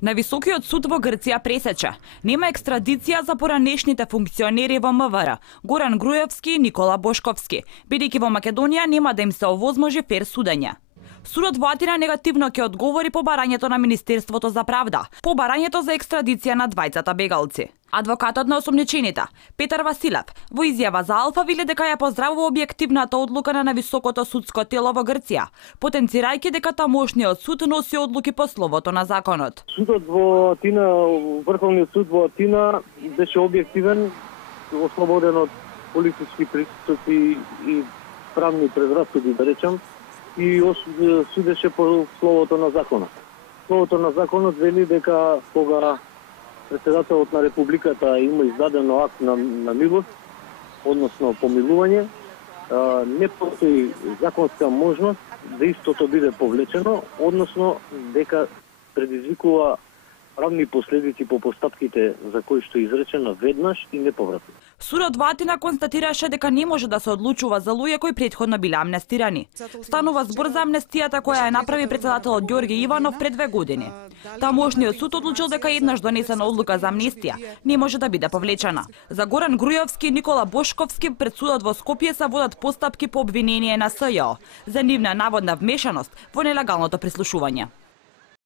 На Високиот суд во Грција пресече: нема екстрадиција за поранешните функционери во МВР Горан Груевски и Никола Бошковски, бидејќи во Македонија нема да им се овозможи фер судење. Судот во Атина негативно ќе одговори по барањето на Министерството за правда, по барањето за екстрадиција на двајцата бегалци. Адвокатот на осомничените, Петар Василев, во изјава за Алфа вели дека ја поздравува објективната одлука на Високото судско тело во Грција, потенцирајќи дека тамошниот суд носи одлуки по словото на законот. Судот во Атина, Врховниот суд во Атина беше објективен, ослободен од политички притисоци и правни предрасуди, да речам, и судеше по словото на законот. Словото на законот вели дека кога председателот на Републиката има издадено акт на милост, односно помилување, не постои законска можност да истото биде повлечено, односно дека предизвикува правни последици по постапките за кои што е изречено веднаш и неповратно. Судот во Атина констатираше дека не може да се одлучува за луѓе кои претходно биле амнестирани. Станува збор за амнестијата која ја направи председателот Ѓорѓе Иванов пред 2 години. Тамошниот суд одлучил дека еднаш донесена одлука за амнестија не може да биде повлечена. За Горан Груевски и Никола Бошковски пред судот во Скопје се водат постапки по обвинение на СЈО за нивна наводна вмешаност во нелегалното прислушување.